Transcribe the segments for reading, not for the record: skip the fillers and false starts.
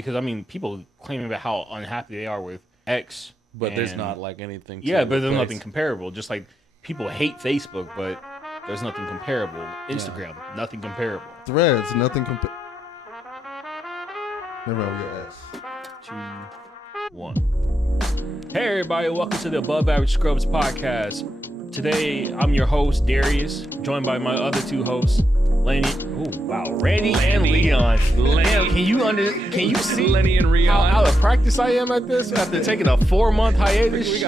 because I mean, people claiming about how unhappy they are with X, but there's not like anything. Yeah, but there's nothing comparable. Just like people hate Facebook, but there's nothing comparable. Instagram, nothing comparable. Threads, nothing comparable. Never mind, we got X. 2, 1. Hey everybody, welcome to the Above Average Scrubs podcast. Today I'm your host Darius, joined by my other two hosts, Lenny. Oh wow, Randy and Leon. Lenny, can you see Lenny and Rion? how out of practice I am at this after taking a 4-month hiatus?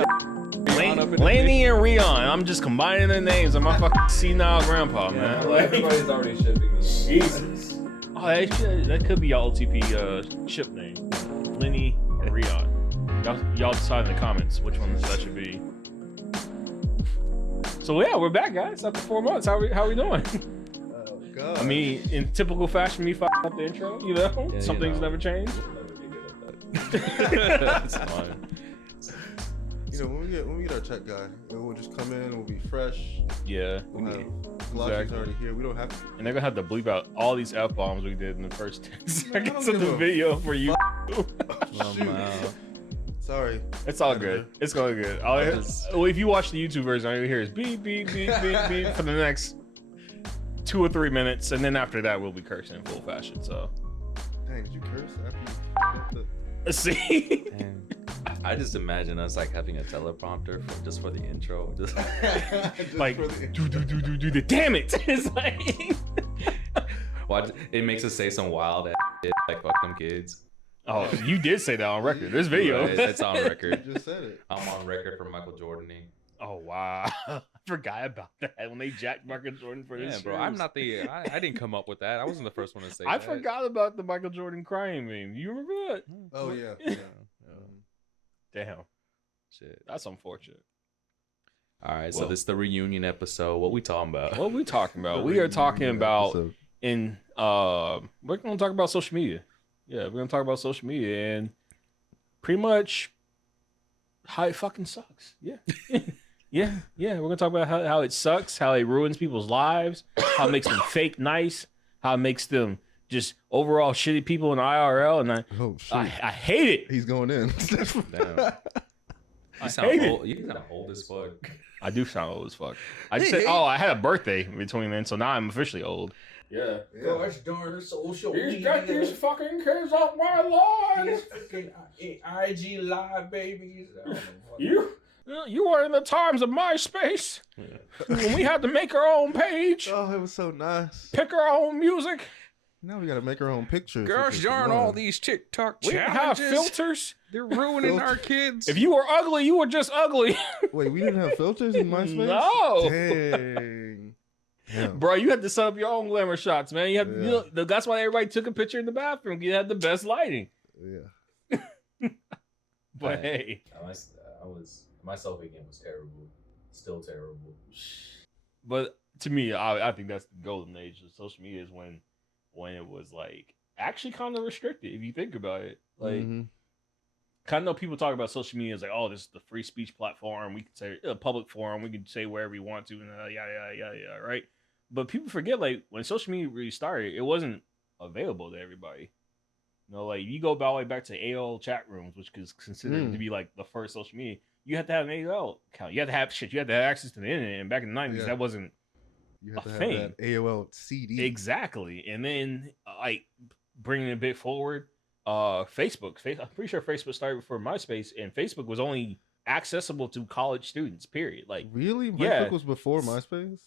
Lenny and Rion. I'm just combining their names. I'm a fucking senile grandpa, man. Like, everybody's already shipping these. Jesus. Oh, that could be y'all OTP ship name. Lenny and Rion. Y'all decide in the comments which one that should be. So yeah, we're back, guys. After 4 months, how we doing? Oh God. I mean, in typical fashion, me fucking up the intro. You know, Yeah, some things never change. We'll never be good at that. That's fine. You know, when we get our tech guy, we'll just come in. We'll be fresh. Yeah, We'll have Logi's exactly. already here. We don't have to. And they're gonna have to bleep out all these f bombs we did in the first 10 seconds of give the a video for you. Shoot. Sorry. It's all good. It's going good. Well, if you watch the YouTube version, all you hear is beep, beep, beep, beep, beep for the next 2 or 3 minutes, and then after that, we'll be cursing in full fashion. So, Dang, did you curse after you? let's see. And I just imagine us like having a teleprompter just for the intro. Just Just Like, for the- do. Damn it! It's like, watch. It makes us say some wild ass shit like "fuck them kids." oh, you did say that on record. There's video. Right, it's on record. You just said it. I'm on record for Michael Jordaning. Oh wow, I forgot about that when they jacked Michael Jordan for his Yeah, bro. shoes. I'm not the. I didn't come up with that. I wasn't the first one to say I that. forgot about the Michael Jordan crying meme. You remember that? Oh yeah. Yeah. Damn, Shit. that's unfortunate. All right, so Well- this is the reunion episode. What we talking about? What are we talking about? We are talking about So, we're gonna talk about social media. Yeah, we're gonna talk about social media and pretty much how it fucking sucks. Yeah. yeah. We're gonna talk about how it sucks, how it ruins people's lives, how it makes them fake nice, how it makes them just overall shitty people in IRL, and oh shit. I hate it. He's going in. Damn. I You sound hate it. old. You sound old as fuck. I do sound old as fuck. I just said, I had a birthday between then, so now I'm officially old. Yeah. Gosh darn social He's media. got these fucking kids off my lawn. These fucking IG live babies. I don't know what- You were in the times of MySpace when we had to make our own page, Oh, it was so nice. pick our own music. Now we gotta make our own pictures. Gosh which is darn annoying. all these TikTok We didn't have challenges. filters. They're ruining our kids. If you were ugly, you were just ugly. Wait, we didn't have filters in MySpace? No. Dang. Yeah. Bro, you had to set up your own glamour shots, man. That's why everybody took a picture in the bathroom. You had the best lighting. Yeah. But hey, my selfie game was terrible. Still terrible. but to me, I think that's the golden age of social media is when it was like actually kind of restricted if you think about it. Like, Mhm. kind of know people talk about social media as like, oh, this is the free speech platform. We can say a public forum. We can say wherever we want to, and yada, right? But people forget, like, when social media really started, it wasn't available to everybody. You know, like, you go all the way back to AOL chat rooms, which is considered to be, like, the first social media. You had to have an AOL account. You had to have access to the internet. And back in the 90s, Yeah. that wasn't You have to have thing. that AOL CD. exactly. And then, like, bringing it a bit forward, Facebook. I'm pretty sure Facebook started before MySpace, and Facebook was only accessible to college students, period. Like, Really? Yeah. Facebook was before MySpace?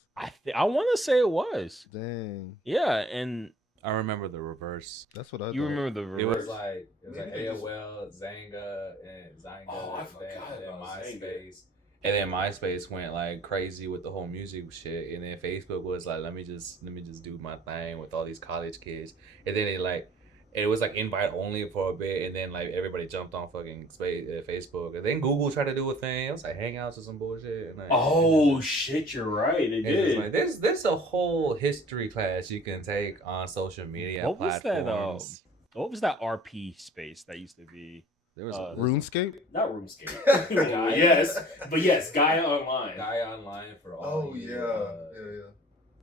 I want to say it was. Dang. Yeah, and I remember the reverse. That's what I you thought. remember the It reverse. was like Maybe AOL, Zanga, and Zynga. Oh, I and forgot then about MySpace. And then MySpace went like crazy with the whole music shit, and then Facebook was like, let me just do my thing with all these college kids, and then it was like invite only for a bit, and then like everybody jumped on fucking Facebook, and then Google tried to do a thing. It was like Hangouts or some bullshit. And like, Oh shit, you're right. It and it's did. like, there's a whole history class you can take on social media What was that, platforms. What was that RP space that used to be? There was RuneScape? Not RuneScape. yes, but yes, Gaia Online. Guy online for all. Oh, you, yeah.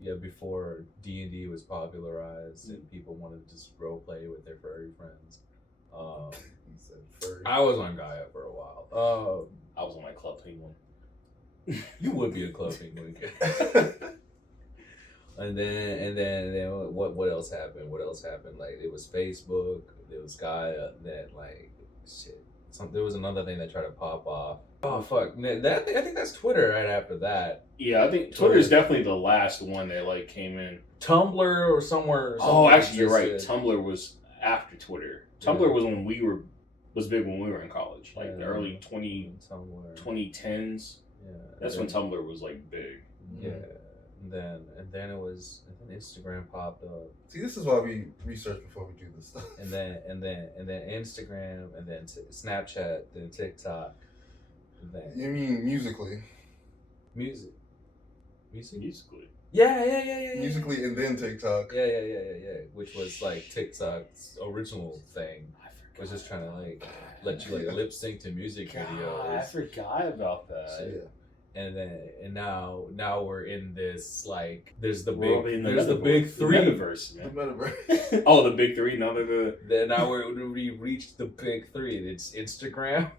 Yeah, before D&D was popularized and people wanted to just role play with their furry friends. I was on Gaia for a while. I was on like Club Penguin. You would be a club penguin. And then what else happened? What else happened? Like it was Facebook, there was Gaia, then like shit. There was another thing that tried to pop off. Oh fuck! I think that's Twitter right after that. Yeah, I think Twitter is definitely the last one that like came in. Tumblr or somewhere. Oh, actually, you're right. existed. Tumblr was after Twitter. Tumblr Yeah. was when was big when we were in college, like the early Tumblr. 2010s. Yeah, That's when Tumblr was like big. Yeah, and then it was. And then Instagram popped up. See, this is why we research before we do this stuff. And then Instagram, and then Snapchat, then TikTok, and then You mean musically? music. Musically. Yeah. Musically, and then TikTok. Yeah. Which was like TikTok's original thing, was just trying to like let you like lip sync to music God, I videos. forgot about that. Yeah. And now we're in this like there's the We're big in there's the metaverse- big three. metaverse, The man. metaverse. Oh, the big three. None of the. Then now we reached the big three. It's Instagram,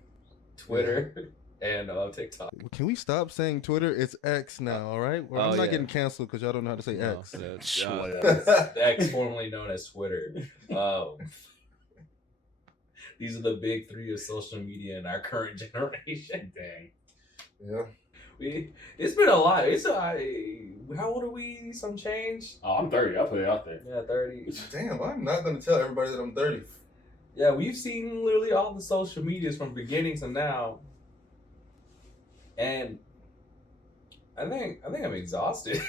Twitter, and TikTok. Can we stop saying Twitter? It's X now, all right? Well, Oh, I'm not yeah. getting canceled because y'all don't know how to say No, X. X, formerly known as Twitter. These are the big three of social media in our current generation. Dang. Yeah. It's been a lot. How old are we? Some change? Oh, I'm 30. I'll put it out there. Yeah, 30. Damn, I'm not going to tell everybody that I'm 30. Yeah, we've seen literally all the social medias from beginning to now, and I think I'm exhausted.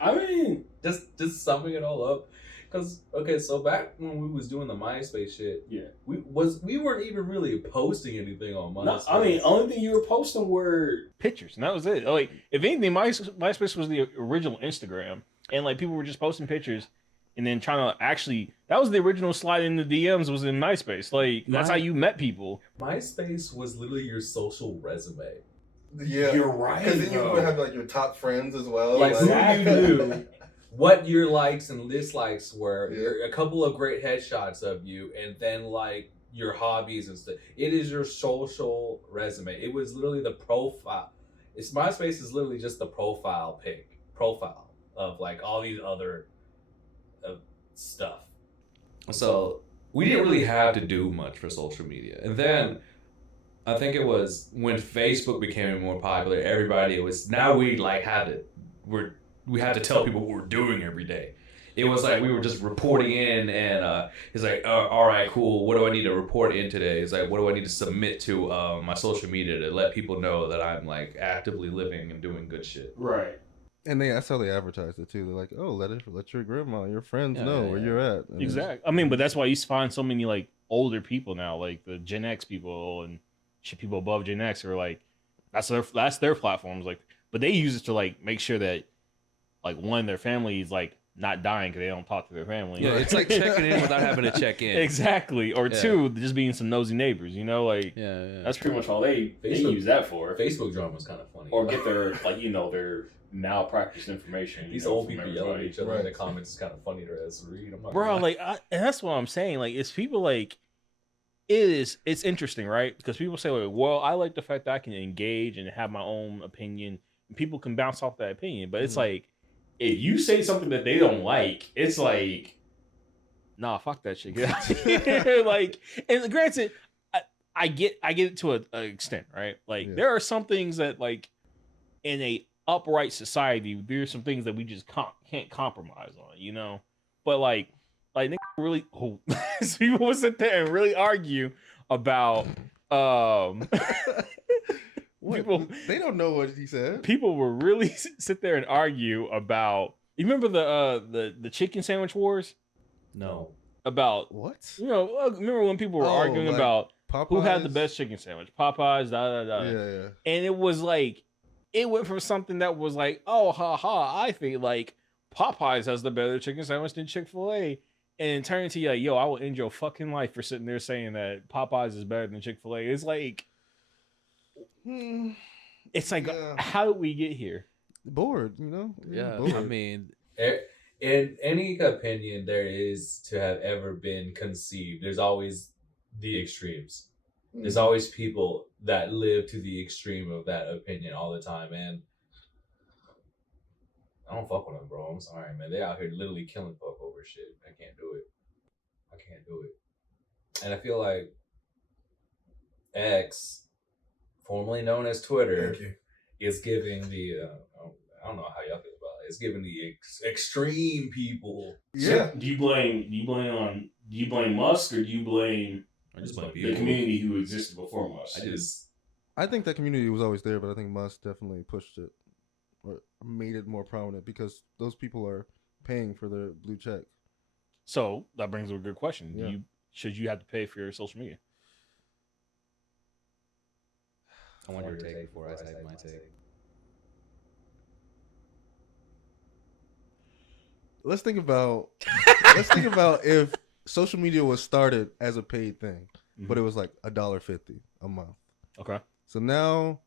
I mean, just summing it all up. Cause so back when we was doing the MySpace shit, yeah. we weren't even really posting anything on MySpace. No, I mean, only thing you were posting were Pictures, and that was it. Like, if anything, MySpace was the original Instagram, and like people were just posting pictures, and then trying to actually. That was the original slide in the DMs was in MySpace. Like that's how you met people. MySpace was literally your social resume. Yeah. You're right. Because then you bro. would have like your top friends as well. Like who Exactly. you knew, what your likes and dislikes were, Yeah. a couple of great headshots of you, and then like your hobbies and stuff. It is your social resume. It was literally the profile. MySpace is literally just the profile of like all these other stuff. So we didn't really have to do much for social media. And then I think it was when Facebook became more popular, everybody was now we like had to tell people what we're doing every day. It was like we were just reporting in, and it's like, all right, cool. What do I need to report in today? It's like, what do I need to submit to my social media to let people know that I'm like actively living and doing good shit? right. And that's how they advertise it too. They're like, oh, let your grandma, your friends Yeah, know yeah, where yeah. you're at. And Exactly. I mean, but that's why you find so many like older people now, like the Gen X people and shit, people above Gen X are like, that's their platforms. Like, but they use it to like make sure that like one, their family is like not dying because they don't talk to their family. Yeah, it's like checking in without having to check in. Exactly. Or Yeah. two, just being some nosy neighbors. You know, like Yeah. That's pretty much all they Facebook- use that for. Facebook drama was kind of funny. Or get their their malpracticed information. These you know, old from people yelling at everybody. each other in the Right. comments is kind of funny to us to read. I'm not bro, gonna lie. like and that's what I'm saying. Like, it's people like it's interesting, right? Because people say like, well, I like the fact that I can engage and have my own opinion, and people can bounce off that opinion. But it's like, If you say something that they don't like, it's like nah, fuck that shit. Get out of here. Like, and granted, I get it to an extent, right? Like, Yeah. there are some things that like in a upright society, there's some things that we just can't compromise on, you know. But like nigga really, people will sit there and really argue about What? people. They don't know what he said. People will really sit there and argue about. You remember the chicken sandwich wars? No. About What? remember when people were Oh, arguing like about who had the Popeyes? best chicken sandwich? Popeyes, da da da. Yeah. And it was like, it went from something that was like, oh, ha ha, I think like Popeyes has the better chicken sandwich than Chick-fil-A. And it turned into like, yo, I will end your fucking life for sitting there saying that Popeyes is better than Chick-fil-A. It's like, Hmm. it's like, Yeah. how did we get here? Bored, you know? Yeah, Bored. I mean, in any opinion there is to have ever been conceived, there's always the extremes. There's always people that live to the extreme of that opinion all the time, and I don't fuck with them, bro. I'm sorry, man. They out here literally killing folk over shit. I can't do it. I can't do it. And I feel like X, formerly known as Twitter, is giving the I don't know how y'all feel about it. It's giving the extreme people. Yeah. Do you blame Musk or do you blame I just blame the people. community who existed before Musk? I think that community was always there, but I think Musk definitely pushed it or made it more prominent because those people are paying for their blue check. So that brings up a good question. Yeah. Should you have to pay for your social media? I want your take before I say my take. Let's think about if social media was started as a paid thing, but it was like $1.50 a month. Okay. So now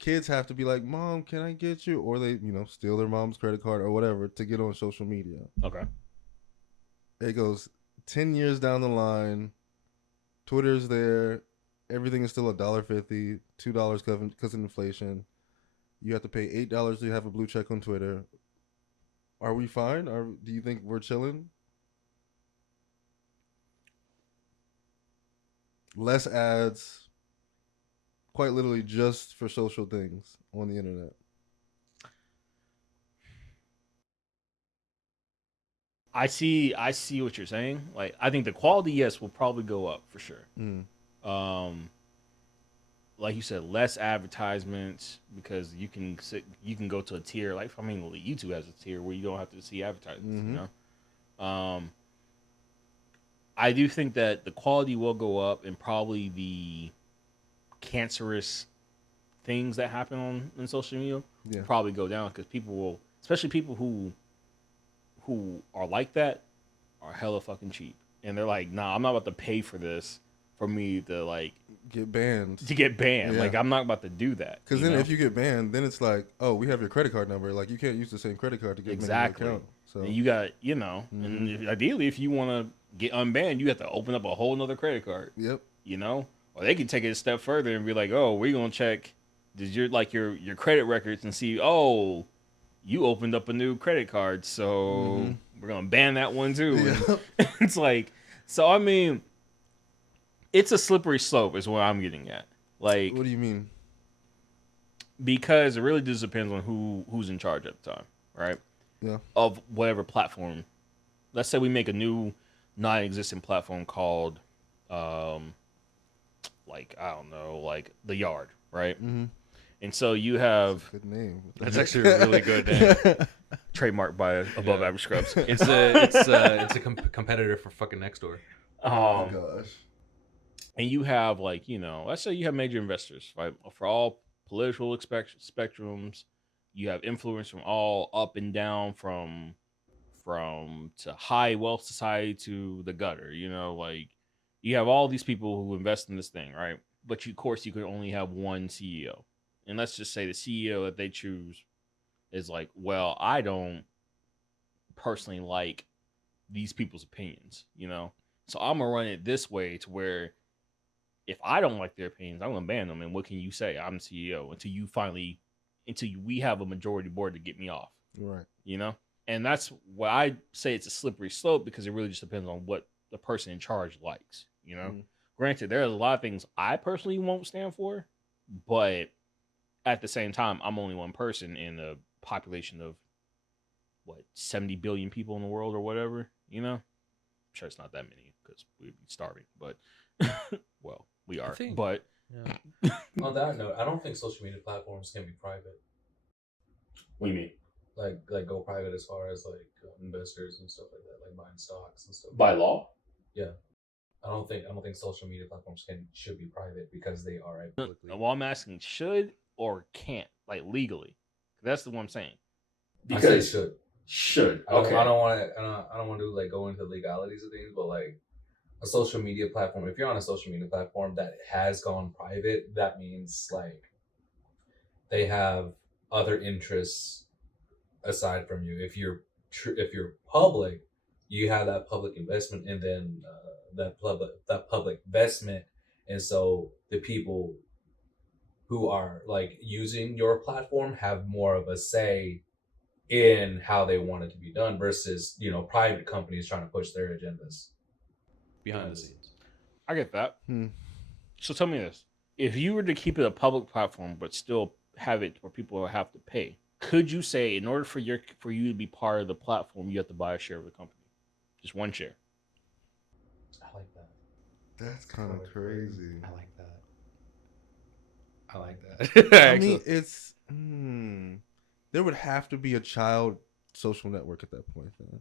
kids have to be like, "Mom, can I get you?" Or they, steal their mom's credit card or whatever to get on social media. Okay. It goes 10 years down the line. Twitter's there. Everything is still $1.50, $2 because of inflation. You have to pay $8 to have a blue check on Twitter. Are we fine? Or do you think we're chilling? Less ads, quite literally just for social things on the internet. I see what you're saying. Like, I think the quality, yes, will probably go up for sure. Like you said, less advertisements because you can go to a tier. Like, YouTube has a tier where you don't have to see advertisements. I do think that the quality will go up, and probably the cancerous things that happen on social media will probably go down because people will, especially people who are like that, are hella fucking cheap, and they're like, nah, I'm not about to pay for this for me to like get banned. Yeah. Like, I'm not about to do that. Because then if you get banned, then it's like, oh, we have your credit card number. Like, you can't use the same credit card to get exactly. account. So and you got, and ideally, if you want to get unbanned, you have to open up a whole nother credit card. Yep. Or they can take it a step further and be like, oh, we're gonna check your credit records and see, oh, you opened up a new credit card, so we're gonna ban that one too. Yep. It's like, so I mean, it's a slippery slope is what I'm getting at. Like, what do you mean? Because it really just depends on who's in charge at the time, right? Yeah. Of whatever platform. Let's say we make a new non-existent platform called, like, I don't know, like The Yard, right? Mm-hmm. And so you have Good name. That's actually a really good name. Trademarked by Above Average Scrubs. It's a competitor for fucking Nextdoor. Oh gosh. And you have, like, let's say you have major investors, right? For all political spectrums, you have influence from all up and down, from to high wealth society to the gutter. Like, you have all these people who invest in this thing, right? But of course, you could only have one CEO. And let's just say the CEO that they choose is like, well, I don't personally like these people's opinions, So I'm going to run it this way to where if I don't like their opinions, I'm going to ban them. And what can you say? I'm the CEO until we have a majority board to get me off. Right. And that's why I say it's a slippery slope, because it really just depends on what the person in charge likes, Granted, there's a lot of things I personally won't stand for, but at the same time, I'm only one person in a population of 70 billion people in the world or whatever, I'm sure it's not that many because we'd be starving, but well, we are. But on that note, I don't think social media platforms can be private. What do you mean? Like go private as far as like investors and stuff like that, like buying stocks and stuff. By law? Yeah. I don't think social media platforms should be private because they are publicly. Well, I'm asking, should or can't, like, legally? That's the one I'm saying. Because I say should. Okay. I don't want to like go into legalities of things, but like a social media platform. If you're on a social media platform that has gone private, that means like they have other interests aside from you. If you're public, you have that public investment, and then that public investment And so the people who are like using your platform have more of a say in how they want it to be done versus, you know, private companies trying to push their agendas behind the scenes. I get that. Hmm. So tell me this: if you were to keep it a public platform but still have it where people will have to pay, could you say in order for you to be part of the platform, you have to buy a share of the company, just one share? I like that. That's kind of crazy. I like that. I mean, it's there would have to be a child social network at that point, then.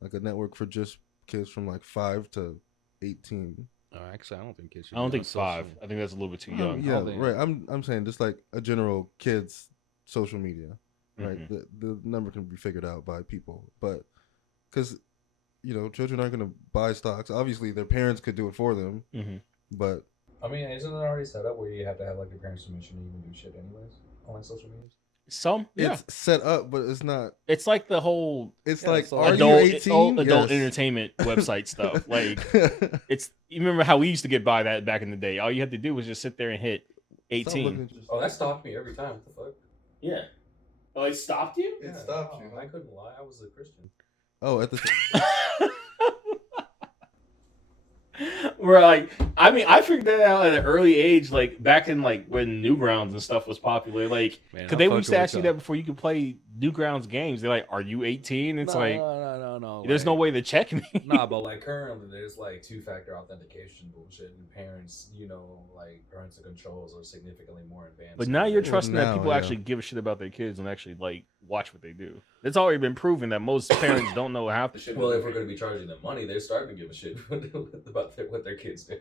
Like a network for just kids from like 5 to 18. Actually, I don't think kids should. I don't be think on 5. social. I think that's a little bit too young. Yeah, think- right. I'm saying just like a general kids social media, right? Mhm. The number can be figured out by people, but because you know children aren't going to buy stocks. Obviously, their parents could do it for them, Mhm. but I mean, isn't it already set up where you have to have like your parents' permission to even do shit anyways on like social media? it's set up. But it's not. It's like the whole It's Yeah, like so are adult you 18? adult Yes. entertainment website stuff. Like it's you remember how we used to get by that back in the day. All you had to do was just sit there and hit Stop 18. looking just- Oh, that stopped me every time. What the fuck? Yeah. Oh, it stopped you? It stopped you. I couldn't lie. I was a Christian. Oh, at the We're like, I mean, I figured that out at an early age, like back in like when Newgrounds and stuff was popular. Like, Man, because I'm they fucking used to ask with you y'all. that before you could play Newgrounds games. They're like, "Are you 18?" It's like, no. there's no way to check me. Nah, but like currently there's like 2-factor authentication bullshit, and parents, you know, like parental controls are significantly more advanced. But now you're Well, trusting that now, people yeah. actually give a shit about their kids and actually like watch what they do. It's already been proven that most parents don't know half the shit. Well, if we're going to be charging them money, they're starting to give a shit about what their kids do.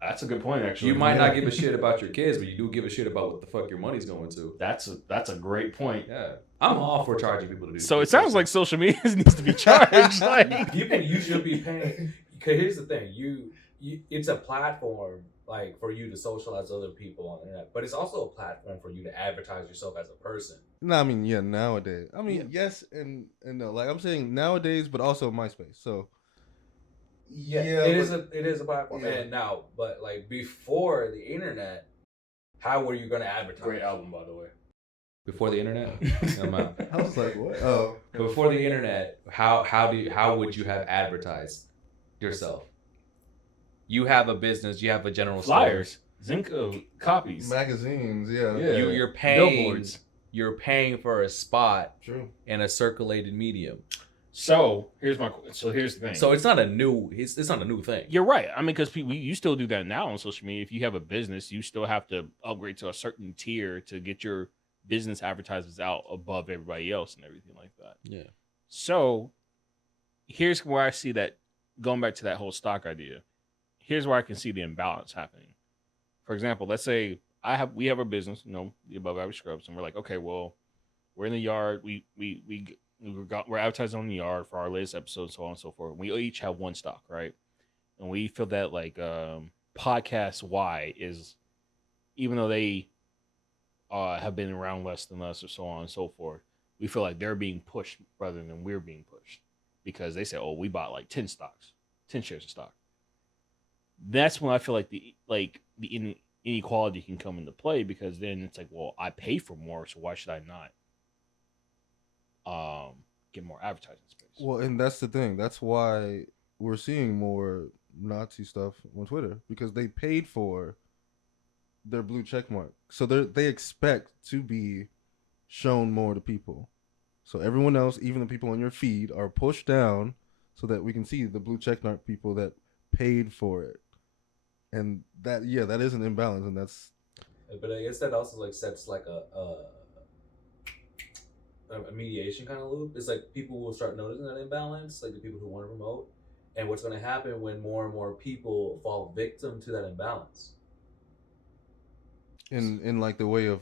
That's a good point, actually. You might Yeah. not give a shit about your kids, but you do give a shit about what the fuck your money's going to. That's a great point. Yeah, I'm all for charging people to do. So it sounds like social media needs to be charged. Like, You should be paying. Because here's the thing, you it's a platform like for you to socialize other people on the internet, but it's also a platform for you to advertise yourself as a person. No, I mean, yeah, nowadays. I mean, yes and no. Like I'm saying nowadays, but also MySpace. So It is a platform. Yeah. And now, but like before the internet, how were you going to advertise? great album, by the way. before the internet. I'm out. I was like, what? Oh, Before the internet, how would you have advertised yourself? You have a business. You have a general store. Flyers, Zinco copies, magazines. Yeah, Yeah. You're paying. billboards. You're paying for a spot True. in a circulated medium. So here's the thing. So it's not a new. It's not a new thing. You're right. I mean, because you still do that now on social media. If you have a business, you still have to upgrade to a certain tier to get your business advertisements out above everybody else and everything like that. Yeah. So here's where I see that going back to that whole stock idea. Here's where I can see the imbalance happening. For example, let's say we have a business, you know, the Above Average Scrubs, and we're like, okay, well, we're in the yard. We're advertising on the yard for our latest episode, so on and so forth. We each have one stock, right? And we feel that like Podcast Y is, even though they have been around less than us or so on and so forth, we feel like they're being pushed rather than we're being pushed because they say, oh, we bought like 10 shares of stock. That's when I feel like the inequality can come into play, because then it's like, well, I pay for more, so why should I not get more advertising space? Well, and that's the thing. That's why we're seeing more Nazi stuff on Twitter, because they paid for their blue check mark. So they expect to be shown more to people. So everyone else, even the people on your feed, are pushed down so that we can see the blue check mark people that paid for it. And that is an imbalance, and that's But I guess that also like sets like a mediation kind of loop. It's like people will start noticing that imbalance, like the people who want to promote, and what's going to happen when more and more people fall victim to that imbalance. in like the way of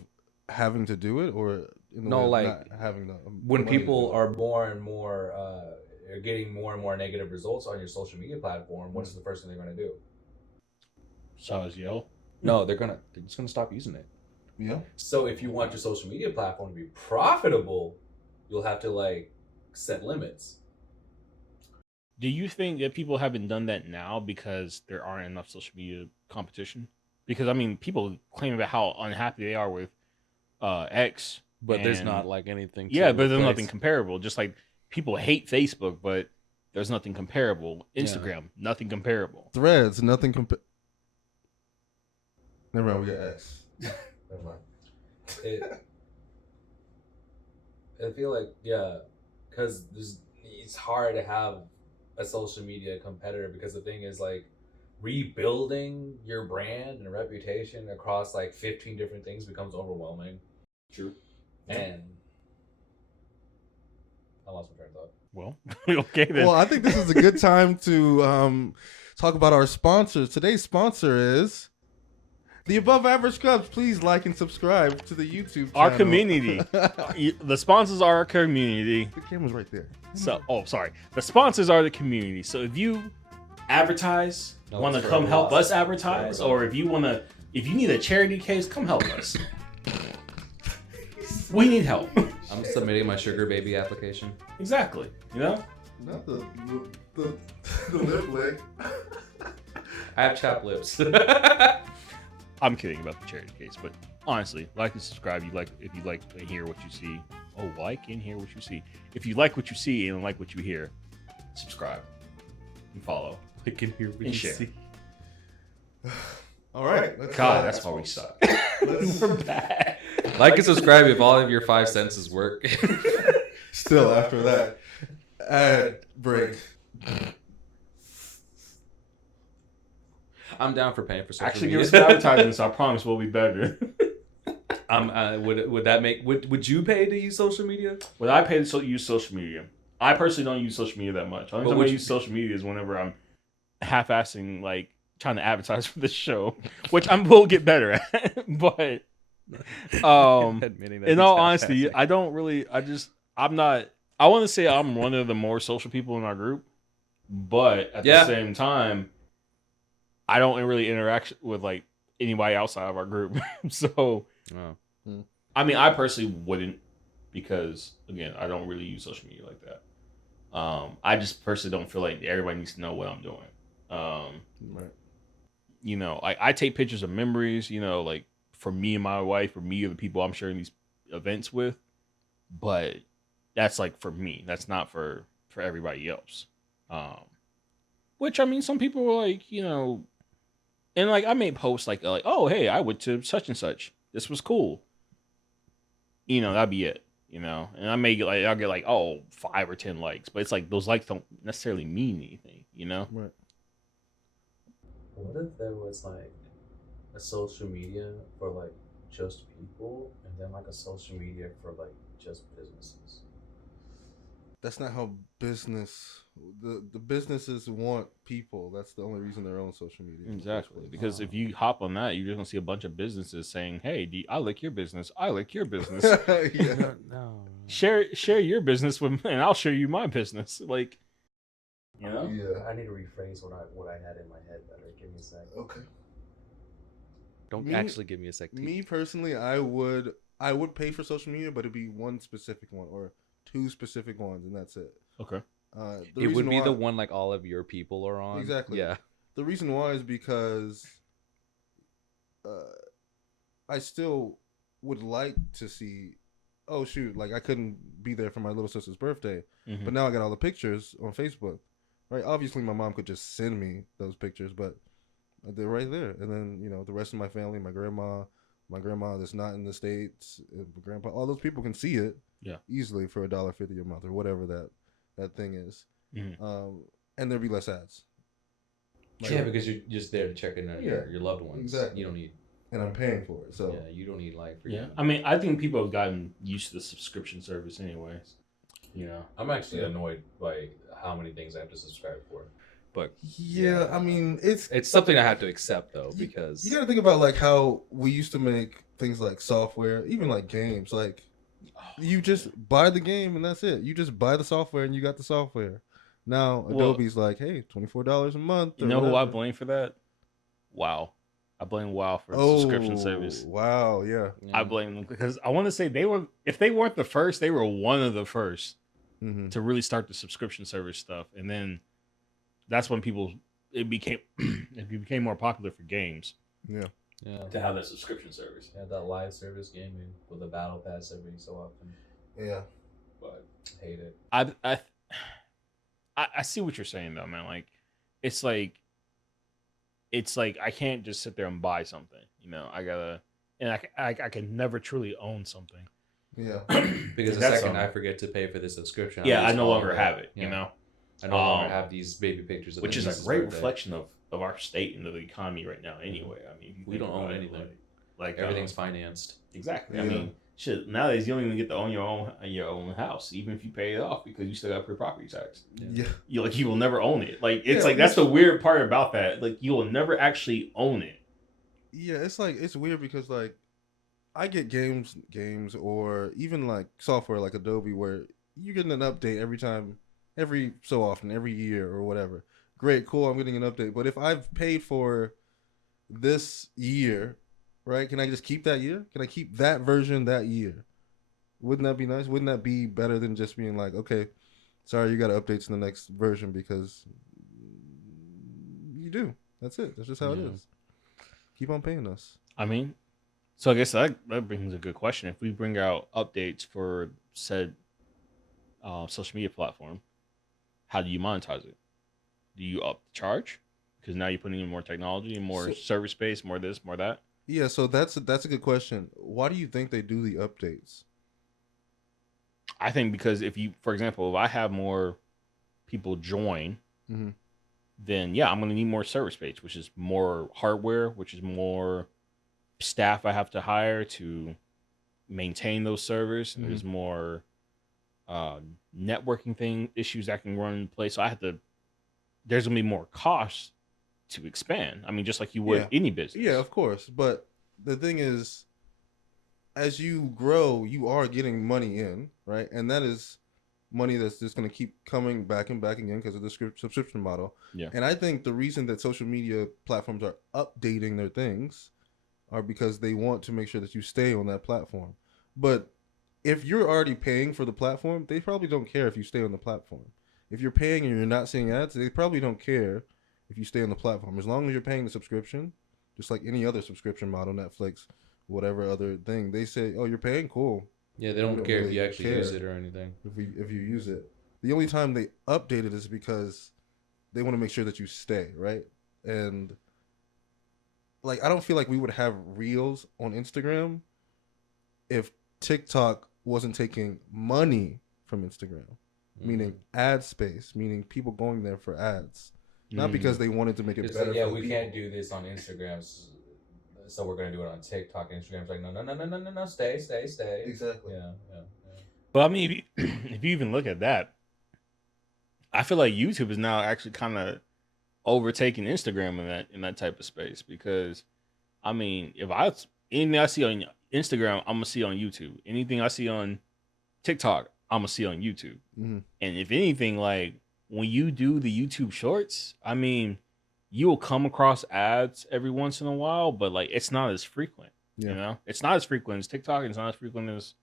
having to do it, or in the No, way of like, not having the when money to people do it? are More and more, are getting more and more negative results on your social media platform. What's the first thing they're going to do? Size yell. No, they're just gonna stop using it. Yeah. So if you want your social media platform to be profitable, you'll have to like set limits. Do you think that people haven't done that now because there aren't enough social media competition? Because I mean, people claim about how unhappy they are with X, But there's and- not like anything. yeah, to but there's replace. nothing comparable. Just like people hate Facebook, but there's nothing comparable. Instagram, nothing comparable. Threads, nothing Never mind, we got X. Never mind. I feel like, yeah, because it's hard to have a social media competitor, because the thing is, like, rebuilding your brand and reputation across like 15 different things becomes overwhelming. True. And I lost my train of thought. Well, okay then. Well, I think this is a good time to talk about our sponsors. Today's sponsor is the Above Average Clubs. Please like and subscribe to the YouTube channel. Our community. The sponsors are our community. The camera's right there. So, sorry. The sponsors are the community. So if you Advertise, No, want to it's come for help us. us advertise, or if you need a charity case, come help us. We need help. I'm submitting my sugar baby application. Exactly. You know? Not the lip lick. I have chapped lips. I'm kidding about the charity case, but honestly, like and subscribe. If you like to hear what you see. Oh, like and hear what you see. If you like what you see and like what you hear, subscribe and follow. I can hear what And you share. see. All right. God, that's why we suck. We're bad. Like and subscribe if all of your 5 senses work. Still after that ad break. I'm down for paying for social Actually, give media. us some advertising, so I promise we'll be better. Would that make would you pay to use social media? When I pay to use social media, I personally don't use social media that much. Only But time I would you- use social media is whenever I'm Half-assing, like trying to advertise for the show, which I will get better at. But Admitting that in he's all honesty, half-assing. I don't really. I'm not. I want to say I'm one of the more social people in our group, but at Yeah. the same time, I don't really interact with like anybody outside of our group. So, Oh. I mean, I personally wouldn't, because again, I don't really use social media like that. I just personally don't feel like everybody needs to know what I'm doing. Right. You know, I take pictures of memories, you know, like for me and my wife, or me or the people I'm sharing these events with, but that's like for me. That's not for everybody else. Which, I mean, some people were like, you know, and like I made posts like oh hey, I went to such and such. This was cool. You know, that'd be it. You know, and I may get like I'll get like 5 or 10 likes, but it's like those likes don't necessarily mean anything. You know. Right. What if there was like a social media for like just people, and then like a social media for like just businesses? That's not how the businesses want people. That's the only reason they're on social media. Exactly, because if you hop on that, you're just gonna see a bunch of businesses saying, "Hey, I like your business. I like your business. yeah. No. share your business with me, and I'll share you my business." Like, you know, Yeah. I need to rephrase what I had in my head better. Give me a sec. Okay. Don't Me- actually give me a sec. T. Me personally, I would pay for social media, but it'd be one specific one or 2 specific ones, and that's it. okay, It would be the one like all of your people are on. Exactly. Yeah. The reason why is because I still would like to see. Oh shoot! Like I couldn't be there for my little sister's birthday, Mhm. but now I got all the pictures on Facebook. Right? Obviously, my mom could just send me those pictures, but they're right there. And then the rest of my family, my grandma that's not in the States, my grandpa, all those people can see it. Yeah. Easily for $1.50 a month or whatever that thing is. Mhm. And there'd be less ads. Like, Yeah, because you're just there to check in on Yeah, your loved ones. exactly. You don't need. and I'm paying for it. So Yeah, you don't need like. yeah. I mean, I think people have gotten used to the subscription service, anyways. You know, I'm actually Yeah. annoyed by how many things I have to subscribe for. But yeah, I mean it's something I have to accept though, You- because you got to think about like how we used to make things like software, even like games. Like you just buy the game and that's it. You just buy the software and you got the software. Now Well- Adobe's like, hey, $24 a month. you or know who I whatever. blame for that? WoW. I blame WoW for the Oh, subscription service. Wow, yeah. I blame them because I want to say if they weren't the first, they were one of the first Mm-hmm. to really start the subscription service stuff, and then that's when it became more popular for games. Yeah. Yeah. to have that subscription service. Yeah, that live service gaming with a battle pass every so often. Yeah. But Hate it. I see what you're saying though, man. Like, it's like I can't just sit there and buy something. You know, I gotta, and I can never truly own something. Yeah. Because the That's second all. I forget to pay for the subscription, Yeah, I lose no all longer of have it. Yeah. You know, I no longer Um, have these baby pictures of which my is a niece's great birthday. reflection of our state and of the economy right now. Anyway, I mean, if you We think don't own about it, anything. Like Everything's financed. exactly. I Yeah. mean, shit. Nowadays, you don't even get to own your own house, even if you pay it off, because you still got to pay property tax. Yeah. You will never own it. Like it's Yeah, like that's the weird part about that. Like you will never actually own it. Yeah, it's like it's weird because like I get games or even like software like Adobe where you're getting an update every so often, every year or whatever. Great, cool, I'm getting an update. But if I've paid for this year, right, can I just keep that year? Can I keep that version that year? Wouldn't that be nice? Wouldn't that be better than just being like, okay, sorry, you got updates in the next version because you do. That's it. That's just how it Yeah. is. Keep on paying us. I mean, so I guess that brings a good question. If we bring out updates for said social media platform, how do you monetize it? Do you up the charge? Because now you're putting in more technology and more server space, more this, more that. Yeah, so that's a good question. Why do you think they do the updates? I think because if you, for example, if I have more people join, Mhm. then yeah, I'm going to need more server space, which is more hardware, which is more staff I have to hire to maintain those servers. Mhm. There's more networking issues that can run in place. So there's going to be more costs to expand. I mean, just like you would Yeah. any business. Yeah, of course. But the thing is, as you grow, you are getting money in, right? And that is money that's just going to keep coming back and back again because of the subscription model. Yeah. And I think the reason that social media platforms are updating their things are because they want to make sure that you stay on that platform. But if you're already paying for the platform, they probably don't care if you stay on the platform. If you're paying and you're not seeing ads, they probably don't care if you stay on the platform. As long as you're paying the subscription, just like any other subscription model, Netflix, whatever other thing, they say, "Oh, you're paying, cool." Yeah, they don't don't care if really you actually use care. it or anything. If you use it, the only time they update it is because they want to make sure that you stay, right? And like, I don't feel like we would have reels on Instagram if TikTok wasn't taking money from Instagram, meaning ad space, meaning people going there for ads, not because they wanted to make it It's better. like, yeah, for we people. can't do this on Instagram, so we're gonna do it on TikTok. Instagram's like, no, stay. Exactly. Yeah. But I mean, if you even look at that, I feel like YouTube is now actually kind of overtaking Instagram in that type of space because, I mean, anything I see on Instagram, I'm gonna see on YouTube. Anything I see on TikTok, I'm gonna see on YouTube. Mhm. And if anything, like when you do the YouTube Shorts, I mean, you will come across ads every once in a while, but like it's not as frequent. Yeah. You know, it's not as frequent as TikTok. It's not as frequent as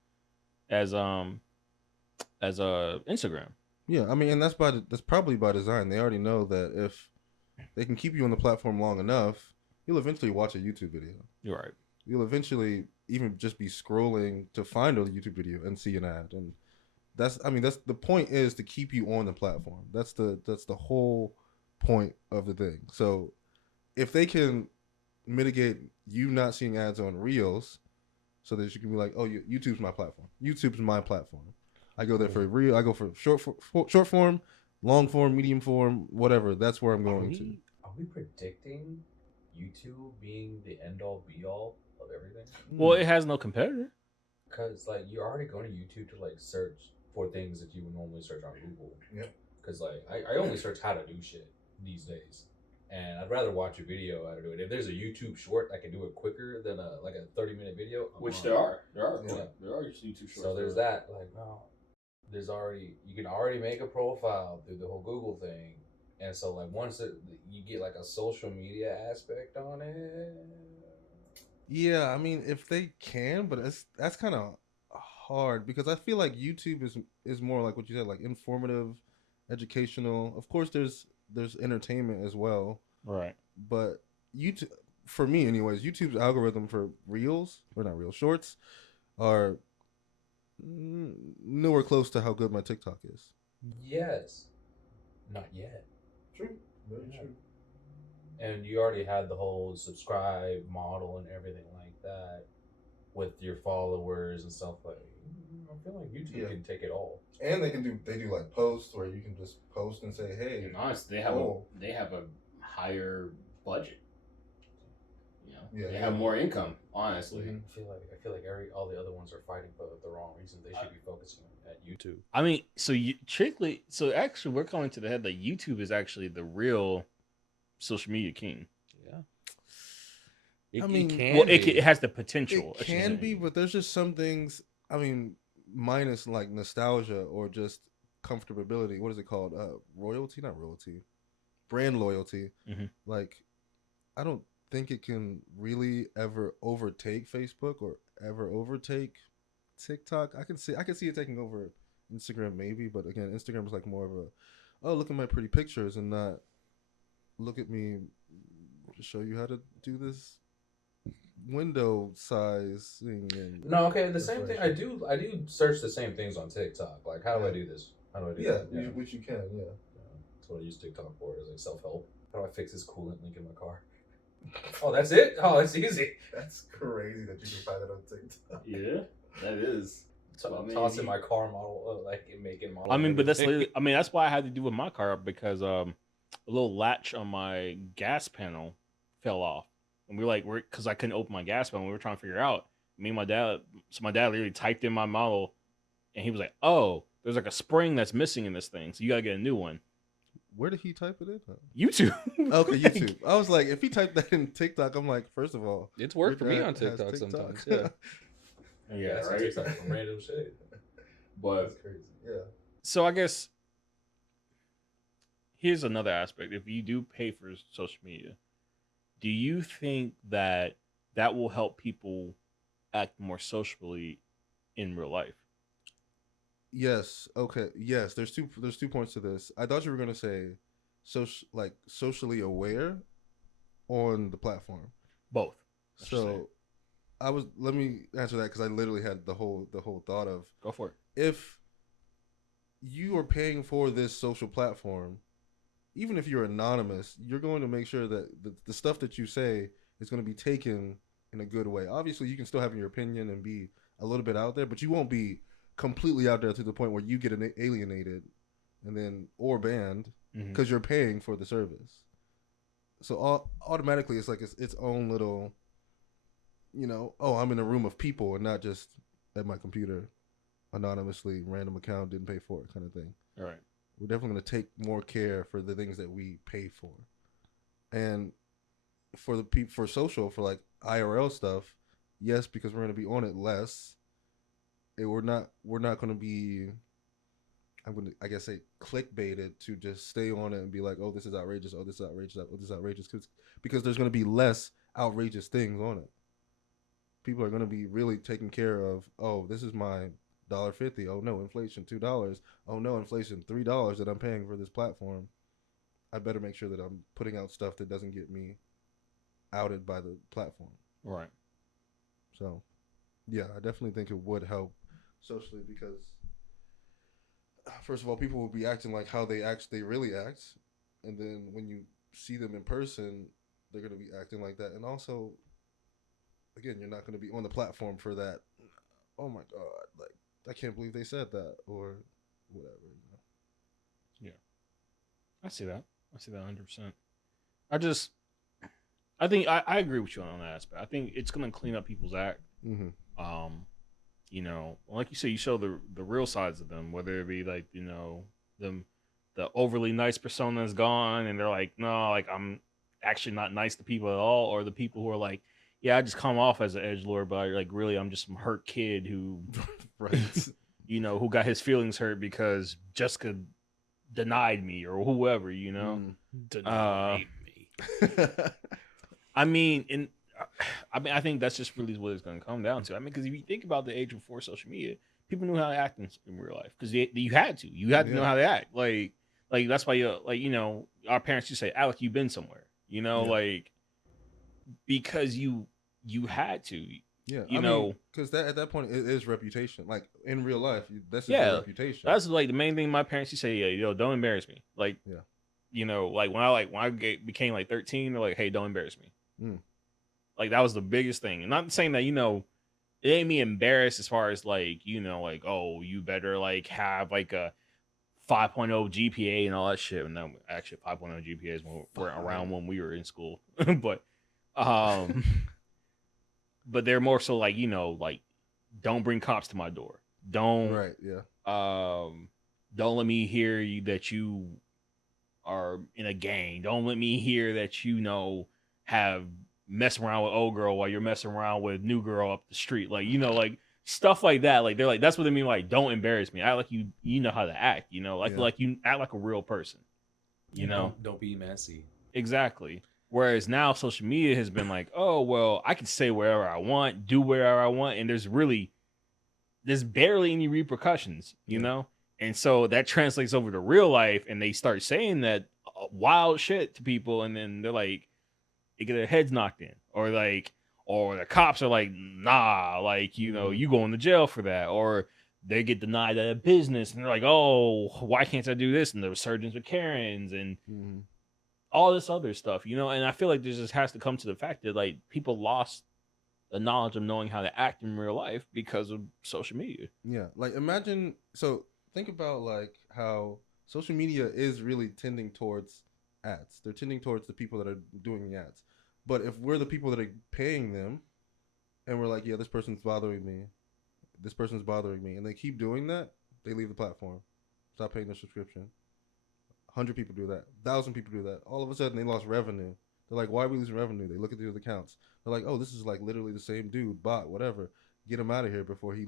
Instagram. Yeah, I mean, and that's probably by design. They already know that if they can keep you on the platform long enough, you'll eventually watch a YouTube video. You're right. You'll eventually even just be scrolling to find a YouTube video and see an ad, and that's the point is to keep you on the platform. That's the whole point of the thing. So if they can mitigate you not seeing ads on Reels, so that you can be like, oh, YouTube's my platform. YouTube's my platform. I go there for reel. I go for short form, long form, medium form, whatever. That's where I'm going to. Are we predicting YouTube being the end all be all of everything? Well, it has no competitor. Because like you're already going to YouTube to like search for things that you would normally search on Google. Yep. Because like I only search how to do shit these days, and I'd rather watch a video how to do it. If there's a YouTube short, I can do it quicker than a 30-minute video. Which on. there are Yeah. there are YouTube Shorts. So there's that. Like no, you can already make a profile through the whole Google thing, and so like once you get like a social media aspect on it. Yeah, I mean, if they can, but that's kind of hard because I feel like YouTube is more like what you said, like informative, educational. Of course, there's entertainment as well, Right. but YouTube, for me, anyways, YouTube's algorithm for reels or not reels, shorts are nowhere close to how good my TikTok is. Yes. Not yet. True. Very Yeah. true. And you already had the whole subscribe model and everything like that with your followers and stuff like. I feel like YouTube can take it all. And they do like posts where you can just post and say, hey, And honestly, they have a higher budget. You know, Yeah, they yeah. have more income. Honestly, Mhm. I feel like all the other ones are fighting for the wrong reason. They should be focusing at YouTube. I mean, so actually, we're coming to the head that YouTube is actually the real social media king. Yeah. I mean, It has the potential. It can be, but there's just some things. I mean, minus like nostalgia or just comfortability. What is it called? Royalty, not royalty, brand loyalty. Mhm. Like, I don't think it can really ever overtake Facebook or ever overtake TikTok. I can see it taking over Instagram maybe, but again, Instagram is like more of a, oh, look at my pretty pictures and not look at me show you how to do this window size thing. And No, okay, the same thing. I do search the same things on TikTok. Like, how do I do this? How do I do that? which you can, yeah. That's what I use TikTok for, is like self-help. How do I fix this coolant leak in my car? Oh, that's it? Oh, it's easy. That's crazy that you can find that on TikTok. yeah, that is. Tossing my car model, like making model. I mean, but that's everything. literally, I mean, that's why I had to do with my car because a little latch on my gas panel fell off, and we're because I couldn't open my gas panel. We were trying to figure out. Me and my dad. So my dad literally typed in my model, and he was like, "Oh, there's like a spring that's missing in this thing, so you gotta get a new one." Where did he type it in? YouTube. Okay, YouTube. I was like, if he typed that in TikTok, I'm like, first of all, It's worked for your me dad on has TikTok sometimes. Yeah. Yeah, That's right. TikTok from random shit. But crazy. Yeah. So I guess here's another aspect. If you do pay for social media, do you think that will help people act more socially in real life? Yes. Okay. Yes. There's two points to this. I thought you were gonna say, socially aware on the platform. Both. That's what I'm saying. So, let me answer that because I literally had the whole thought of, Go for it. if you are paying for this social platform, even if you're anonymous, you're going to make sure that the stuff that you say is going to be taken in a good way. Obviously, you can still have your opinion and be a little bit out there, but you won't be completely out there to the point where you get alienated and then or banned because you're paying for the service. So automatically, it's like its own little, oh, I'm in a room of people and not just at my computer, anonymously, random account, didn't pay for it kind of thing. All right. We're definitely going to take more care for the things that we pay for. And for the people, for social, for like IRL stuff, yes, because we're going to be on it less. We're not going to be, I'm going to, I guess, say clickbaited to just stay on it and be like, oh, this is outrageous. Oh, this is outrageous. Oh, this is outrageous. Because there's going to be less outrageous things on it. People are going to be really taking care of, oh, this is my $1.50. Oh no, inflation $2. Oh no, inflation $3 that I'm paying for this platform. I better make sure that I'm putting out stuff that doesn't get me outed by the platform. Right. So, yeah, I definitely think it would help socially because, first of all, people will be acting like how they really act, and then when you see them in person, they're going to be acting like that. And also, again, you're not going to be on the platform for that. Oh my God, like, I can't believe they said that or whatever. Yeah. I see that 100%. I think I agree with you on that aspect. I think it's going to clean up people's act. Mm-hmm. Like you say, you show the real sides of them, whether it be like, them, the overly nice persona is gone and they're like, no, like I'm actually not nice to people at all. Or the people who are like, yeah, I just come off as an edgelord, but like really I'm just some hurt kid who, Right. who got his feelings hurt because Jessica denied me or whoever, Denied me. I mean, I think that's just really what it's going to come down to. I mean, because if you think about the age before social media, people knew how to act in real life because you had to know how to act. Like that's why our parents used to say, "Alec, you've been somewhere," because you had to. Yeah, You know, because that at that point it is reputation. Like in real life, that's just Yeah, your reputation. that's like the main thing my parents used to say. Yeah, yo, don't embarrass me. Like, Yeah. you know, like when I became like 13, they're like, hey, don't embarrass me. Mm. Like that was the biggest thing. And not saying that, you know, it ain't me embarrassed as far as like, you know, like, oh, you better like have like a 5.0 GPA and all that shit. And then actually 5.0 GPAs were around when we were in school. but but they're more so like, you know, like don't bring cops to my door. Don't Right. Yeah. don't let me hear you that you are in a gang. Don't let me hear that you know have mess around with old girl while you're messing around with new girl up the street. Like, you know, like stuff like that. Like they're like, that's what they mean. Like, don't embarrass me. Act like you know how to act. You know, like Yeah. like you act like a real person. You know, Don't be messy. exactly. Whereas now social media has been like, oh well, I can say whatever I want, do whatever I want, and there's barely any repercussions. You Yeah. know. And so that translates over to real life, and they start saying that wild shit to people, and then they're like, they get their heads knocked in, or the cops are like, nah, like, you know, you going to jail for that, or they get denied at a business, and they're like, oh, why can't I do this? And the resurgence with Karens and Mm-hmm. all this other stuff, you know. And I feel like this just has to come to the fact that like people lost the knowledge of knowing how to act in real life because of social media. Yeah. Like imagine. So think about like how social media is really tending towards ads. They're tending towards the people that are doing the ads. But if we're the people that are paying them, and we're like, yeah, this person's bothering me, and they keep doing that, they leave the platform, stop paying their subscription. 100 people do that. 1,000 people do that. All of a sudden, they lost revenue. They're like, why are we losing revenue? They look at the accounts. They're like, oh, this is like literally the same dude, bot, whatever. Get him out of here before he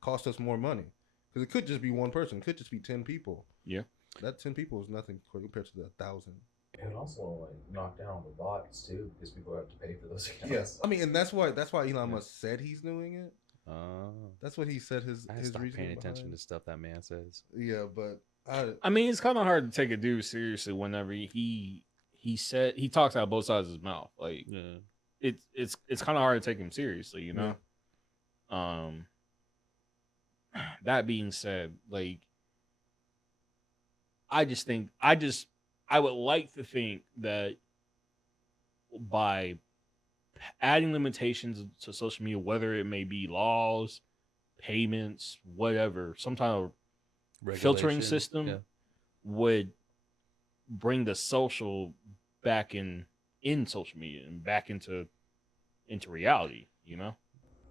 cost us more money. Because it could just be one person. It could just be 10 people. Yeah. That 10 people is nothing compared to the 1,000. And also like knock down the bots too, because people have to pay for those accounts. Yes. I mean, and that's why Elon Musk said he's doing it. Oh, That's what he said his I his stopped reason paying attention behind. to stuff that man says. Yeah, but I mean, it's kind of hard to take a dude seriously whenever he talks out both sides of his mouth. Like Yeah. it's kind of hard to take him seriously, you know. That being said, like I would like to think that by adding limitations to social media, whether it may be laws, payments, whatever, some kind of filtering Regulation, system yeah. would bring the social back in social media and back into reality, you know.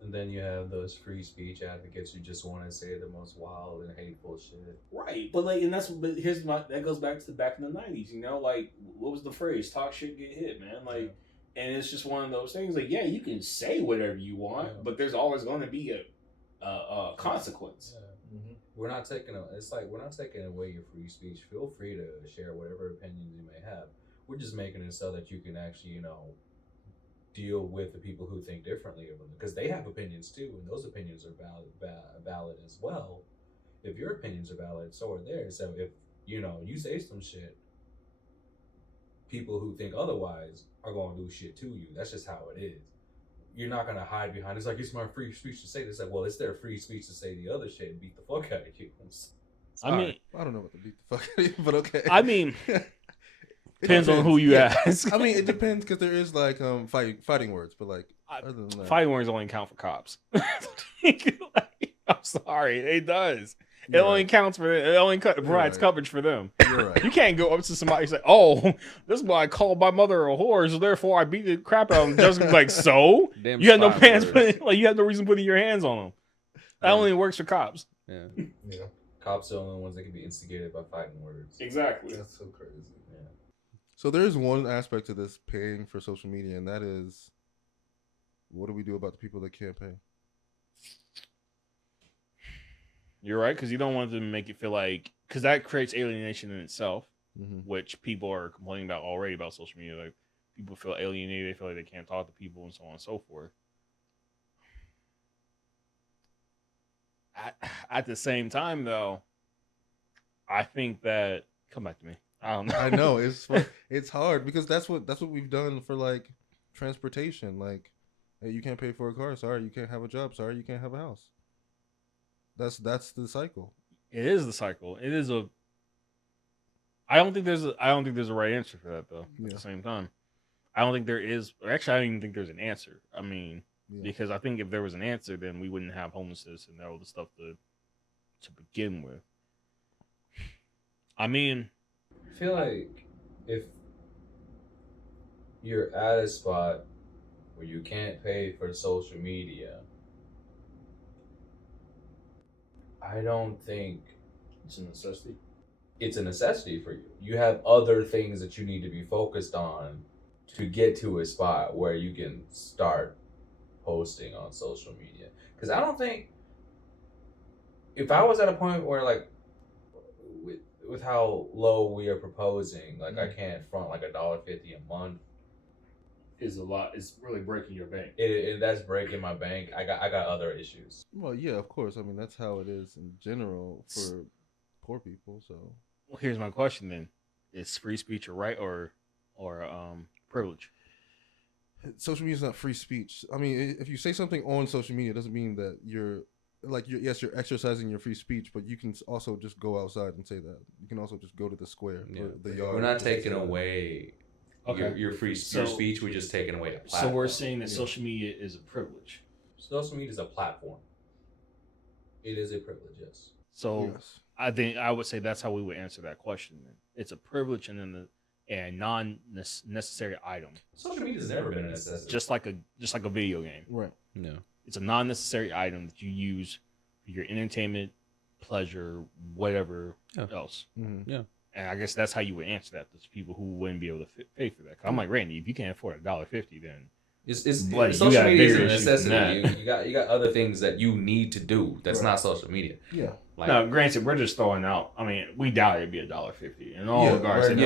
And then you have those free speech advocates who just want to say the most wild and hateful shit. Right, but that goes back to back in the 90s, you know, like what was the phrase? Talk shit, get hit, man. Like, and it's just one of those things. Like, yeah, you can say whatever you want, but there's always going to be a consequence. Yeah. Mm-hmm. We're not taking away your free speech. Feel free to share whatever opinions you may have. We're just making it so that you can actually, you know, deal with the people who think differently of them, because they have opinions too, and those opinions are valid as well. If your opinions are valid, so are theirs. So if you know you say some shit, people who think otherwise are going to do shit to you. That's just how it is. You're not gonna hide behind. It's like it's my free speech to say this. Like, well, it's their free speech to say the other shit and beat the fuck out of you. I mean, I don't know what to beat the fuck out of you, but okay. I mean, depends on who you ask. I mean, it depends because there is like fighting words, but like other than that, fighting words only count for cops. I'm sorry, it does. It You're only right. counts for it. Only provides right. coverage for them. You're right. You can't go up to somebody and say, "Oh, this boy called my mother a whore, so therefore I beat the crap out of him." Just like so, Damn you had no spy pants, words. like you had no reason putting your hands on them. That only works for cops. Yeah. Yeah. Cops are the only ones that can be instigated by fighting words. Exactly. That's so crazy. Yeah. So there is one aspect to this paying for social media, and that is, what do we do about the people that can't pay? You're right, because you don't want to make it feel like, because that creates alienation in itself, Mm-hmm. which people are complaining about already about social media. Like people feel alienated, they feel like they can't talk to people, and so on and so forth. At the same time, though, I think that come back to me. I don't know. I know it's hard because that's what we've done for like transportation. Like, hey, you can't pay for a car. Sorry, you can't have a job. Sorry, you can't have a house. That's the cycle. It is the cycle. It is a. I don't think there's a right answer for that though. At Yeah. the same time, I don't think there is. Or actually, I don't even think there's an answer. I mean, Yeah. because I think if there was an answer, then we wouldn't have homelessness and all the stuff to begin with. I mean, I feel like if you're at a spot where you can't pay for social media, I don't think It's a necessity. it's a necessity for you. You have other things that you need to be focused on to get to a spot where you can start posting on social media. Because I don't think, if I was at a point where like with how low we are proposing, like I can't front like $1.50 a month. Is a lot. It's really breaking your bank. That's breaking my bank. I got other issues. Well, yeah, of course. I mean, that's how it is in general for poor people. So well, here's my question then: is free speech a right or privilege? social media is not free speech. I mean, if you say something on social media, it doesn't mean that you're you're exercising your free speech, but you can also just go outside and say that. You can also just go to the square, Yeah. or the yard. We're not just taking say that. away Okay. your free your speech. We're just taking away the So platform. we're saying that Yeah. social media is a privilege. Social media is a platform. It is a privilege, yes. So Yes. I think I would say that's how we would answer that question. Then it's a privilege and then a non-necessary item, Social media has never been a necessity. just like a video game. Right. No. It's a non-necessary item that you use for your entertainment, pleasure, whatever Yeah. else. Mm-hmm. And I guess that's how you would answer that. There's people who wouldn't be able to pay for that. 'Cause I'm like, Randy, if you can't afford $1.50, then It's Buddy, you social got media is a bigger issues than necessity. You got other things that you need to do. That's Right. not social media. Yeah. Like no. Granted, we're just throwing out. I mean, we doubt it'd be $1.50 in all Yeah, regards. right It'd now.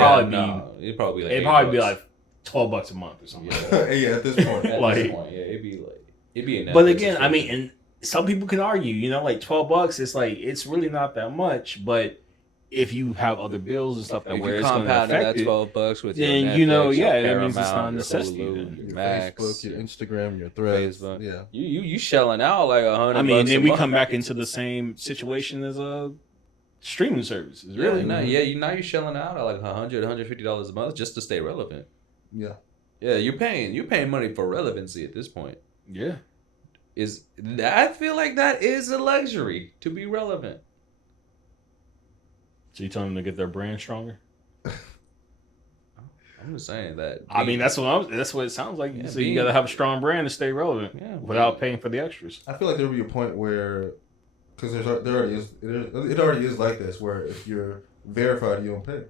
probably be it'd probably be like it'd $8 probably be bucks. like $12 a month or something. Yeah. Yeah. At this point. At like- this point, yeah, it'd be a But Netflix again, I mean, subscription. and some people can argue, like $12, it's like it's really not that much. But if you have other bills and stuff that If where you it's going to compound affect that it, $12 with then your you know, Netflix, your yeah, that means it's Paramount, not a your necessity Hulu, then. your Your Max, Facebook, your Instagram, your Threads. Facebook. Yeah. you shelling out like $100. I mean, then a we month. come back into the same situation as streaming services. Really? Really, Now you're shelling out at like $150 a month just to stay relevant. Yeah. Yeah, you're paying money for relevancy at this point. yeah. I feel like that is a luxury to be relevant. So you tell them to get their brand stronger. I'm just saying that. I mean, that's what it sounds like. Yeah, So you being- got to have a strong brand to stay relevant Yeah, without paying for the extras. I feel like there will be a point where, because there already is, it already is like this, where if you're verified, you don't pay.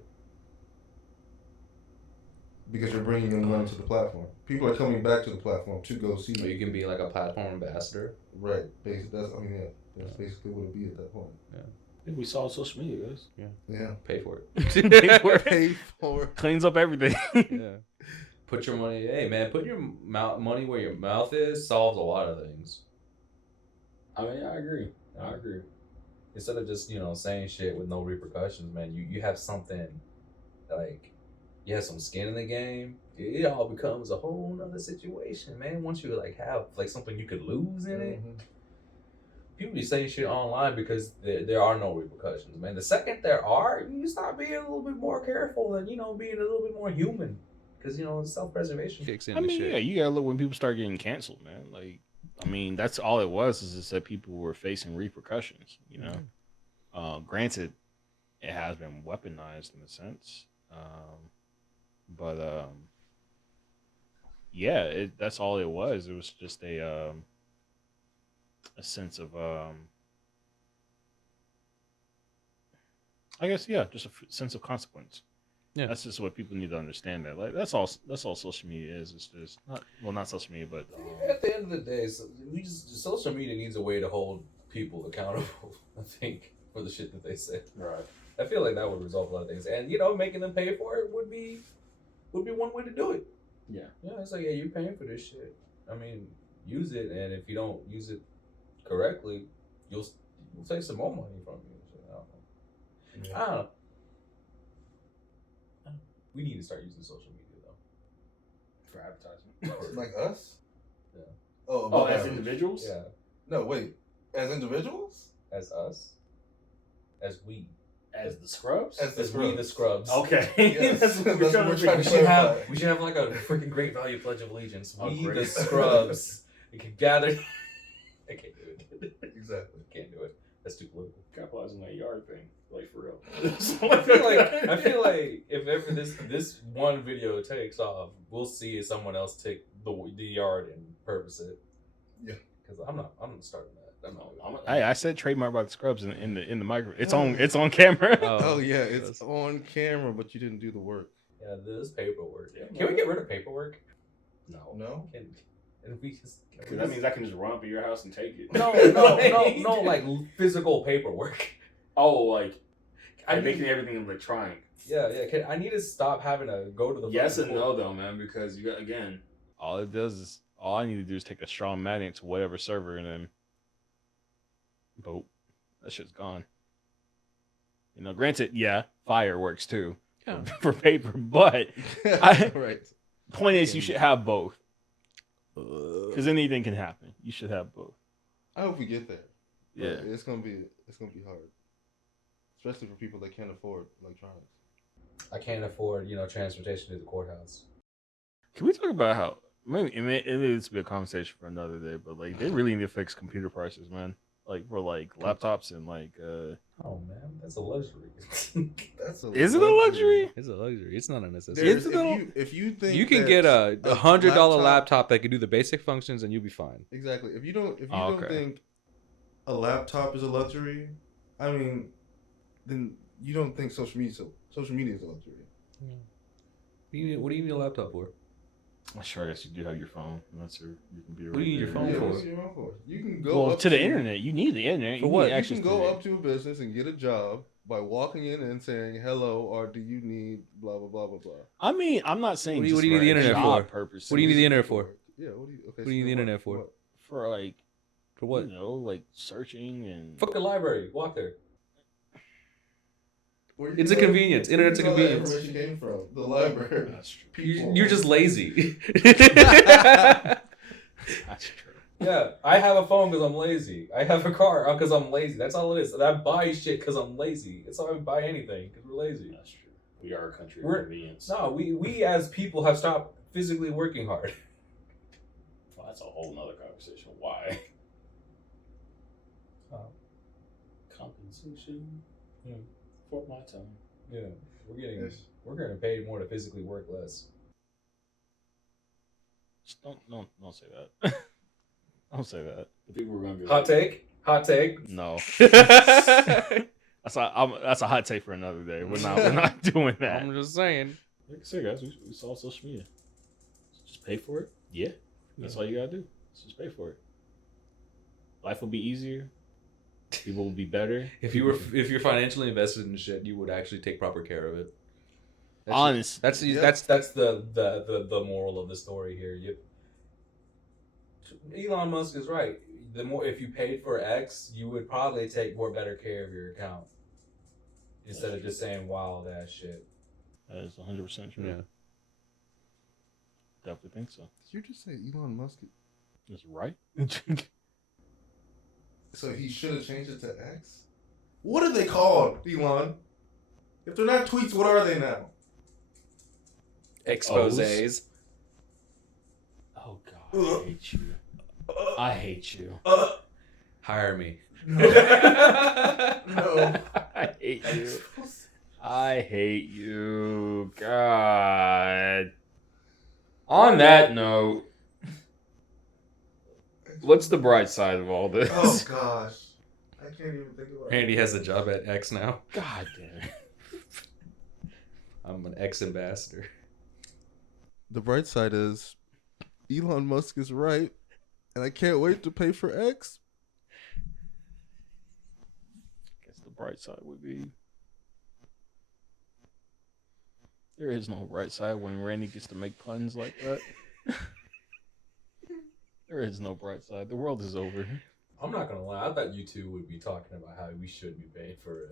Because you're bringing in money to the platform. People are coming back to the platform to go see Or you. you can be like a platform ambassador. Right. Basically, that's basically what it'd be at that point. I think we saw social media, guys. Yeah. Pay for it. Pay for it. Pay for. Cleans up everything. Yeah. Put your money. Hey man, put your money where your mouth is solves a lot of things. I mean, I agree. Instead of just saying shit with no repercussions, man, you have something like you have some skin in the game. It all becomes a whole nother situation, man. Once you like have like something you could lose in it. Mhm. People be saying shit online because there are no repercussions, man. The second there are, you start being a little bit more careful and being a little bit more human, because self-preservation. Kicks I into mean, shit. yeah, you gotta look when people start getting canceled, man. Like, I mean, that's all it was is just that people were facing repercussions. Granted, it has been weaponized in a sense, but yeah, that's all it was. It was just a sense of I guess just a sense of consequence. Yeah. That's just what people need to understand. That like that's all social media is. It's just not social media, but At the end of the day, social media needs a way to hold people accountable. I think for the shit that they say. Right. I feel like that would resolve a lot of things, and making them pay for it would be one way to do it. Yeah. Yeah, it's like, yeah, you're paying for this shit. I mean, use it, and if you don't use it correctly, you'll take some more money from you. So, I don't know. We need to start using social media though. For advertisement. Like us? Yeah. Oh, Oh, above as average. individuals? Yeah. No, wait. As individuals? As us. As we. As the scrubs? As the As we the scrubs. Okay. Yes. That's what we're That's trying what to we're trying figure to out. clarify. We should have like a freaking great value pledge of allegiance. Oh, We great. the scrubs. We can gather. I can't do it. Exactly. Can't do it. That's too political. Capitalize on that yard thing. Like, for real. I feel like if ever this one video takes off, we'll see if someone else take the yard and purpose it. Yeah. Because I'm not starting that. I said trademark by the scrubs in the micro. It's on camera. Oh, yeah, it's on camera, but you didn't do the work. Yeah, this paperwork. Yeah. Can we get rid of paperwork? No. No? And we just Because that means I can just run up in your house and take it. no, like physical paperwork. Oh, like, I I'm need, making everything electronic. yeah. I need to stop having to go to the Yes and fucking no, though, man, because you got, again, All it does is all I need to do is take a strong magnet to whatever server and then boom, that shit's gone. You know, granted, yeah, fire works too for paper, but Right. point is you should have both because anything can happen. You should have both. I hope we get there. But Yeah. it's gonna be hard, especially for people that can't afford electronics. I can't afford, transportation to the courthouse. Can we talk about how maybe it needs to be a conversation for another day, but like they really need to fix computer prices, man. Like for like laptops and like Oh man, that's a luxury. That's a is it a luxury? It's a luxury. It's not a necessity. There's- Is it if you think You can that get a $100 laptop- laptop that can do the basic functions, and you'll be fine. Exactly. If you don't Okay. think a laptop is a luxury, I mean, then you don't think social media is a luxury. What do you need a laptop for? Sure, I guess you do have your phone. That's your computer. What do you need your phone Yeah, for? what's your phone for? You can go Well, up to the internet, you need the internet. For You what? need You You access can to go it. up to a business and get a job by walking in and saying hello, or do you need blah blah blah blah blah. I mean, I'm not saying What do you just need for the a internet job for? purposes. What do you need the internet for? Yeah. What do you? Okay. What do you need the internet for? What? For like For what? You know, like searching and Fuck the library. Walk there. Where you It's a think all- convenience. where you Internet's a think all that convenience. Information came from the library. That's true. People. You're just lazy. That's true. Yeah, I have a phone because I'm lazy. I have a car because I'm lazy. That's all it is. And I buy shit because I'm lazy. That's how I buy anything, because we're lazy. That's true. We are a country of We're- convenience. No, we as people have stopped physically working hard. Well, that's a whole nother conversation. Why? Compensation for my time. Yeah, Yes. we're getting paid more to physically work less. Just don't say that. Don't say that. The people were gonna be Hot take. No. That's a hot take for another day. We're not doing that. I'm just saying. Like I said, guys, we saw social media. Just pay for it. Yeah, that's all you gotta do. Just pay for it. Life will be easier. People will be better. If you're financially invested in shit, you would actually take proper care of it. Honest. That's Yeah. that's That's the moral of the story here. Elon Musk is right. The more, if you paid for X, you would probably take more better care of your account instead of just saying wild ass shit. That is 100% true. yeah. Definitely think so. Did you just say Elon Musk? That's right. So he should have changed it to X? What are they called, Elon? If they're not tweets, what are they now? Exposés. Oh God, I hate you. I hate you. Hire me. No. I hate you. I hate you. God. On that note, what's the bright side of all this? Oh gosh, I can't even think about it. Randy has a job at X now. God damn it. I'm an X ambassador. The bright side is Elon Musk is right, and I can't wait to pay for X. Guess the bright side would be there is no bright side when Randy gets to make puns like that. There is no bright side. The world is over. I'm not gonna lie. I thought you two would be talking about how we should be paying for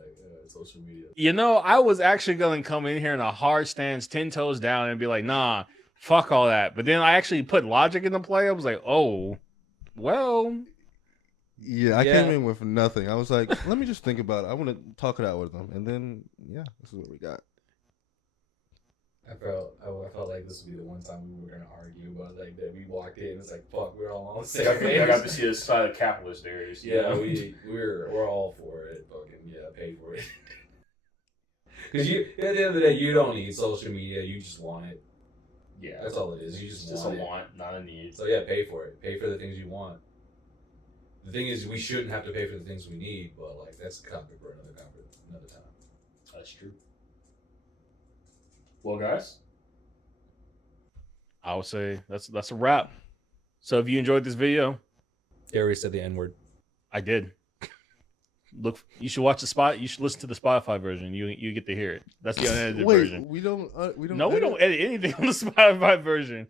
social media. You know, I was actually going to come in here in a hard stance, 10 toes down, and be like, nah, fuck all that. But then I actually put logic into play. I was like, oh, well, Yeah, I Yeah. came in with nothing. I was like, let me just think about it. I want to talk it out with them, and then this is what we got. I felt like this would be the one time we were gonna argue about like that. We walked in, it's like fuck, we're all on the same I page. got to see the side of capitalist there. You Yeah, know? we're all for it. Fucking yeah, pay for it. Because you at the end of the day, you don't need social media. You just want it. yeah. That's all it is. You It's just just want a it. want, not a need. So yeah, pay for it. Pay for the things you want. The thing is, we shouldn't have to pay for the things we need, but like that's a topic for another time. That's true. Well, guys, I would say that's a wrap. So if you enjoyed this video, Darius said the N word. I did. Look, you should watch the spot. You should listen to the Spotify version. You get to hear it. That's the unedited Wait, version. we don't. No, we don't edit anything on the Spotify version.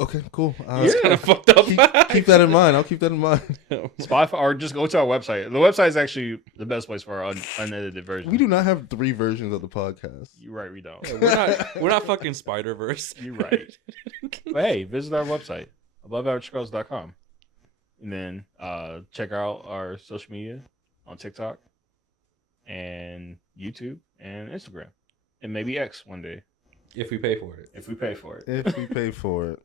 Okay, cool. It's kind of fucked up. Keep that in mind. I'll keep that in mind. Spotify, or just go to our website. The website is actually the best place for our unedited version. We do not have 3 versions of the podcast. You're right, we don't. We're not fucking Spider Verse. You're right. But hey, visit our website, aboveaveragecircles.com. And then check out our social media on TikTok and YouTube and Instagram. And maybe X one day. If we pay for it. if we pay for it. If we pay for it.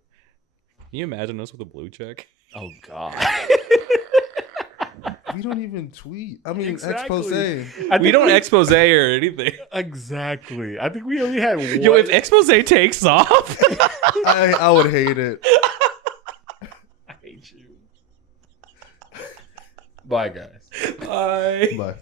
Can you imagine us with a blue check? Oh God. We don't even tweet. I mean, Exactly. expose. We don't expose or anything. Exactly. I think we only had one. Yo, if expose takes off. I would hate it. I hate you. Bye, guys. Bye. Bye.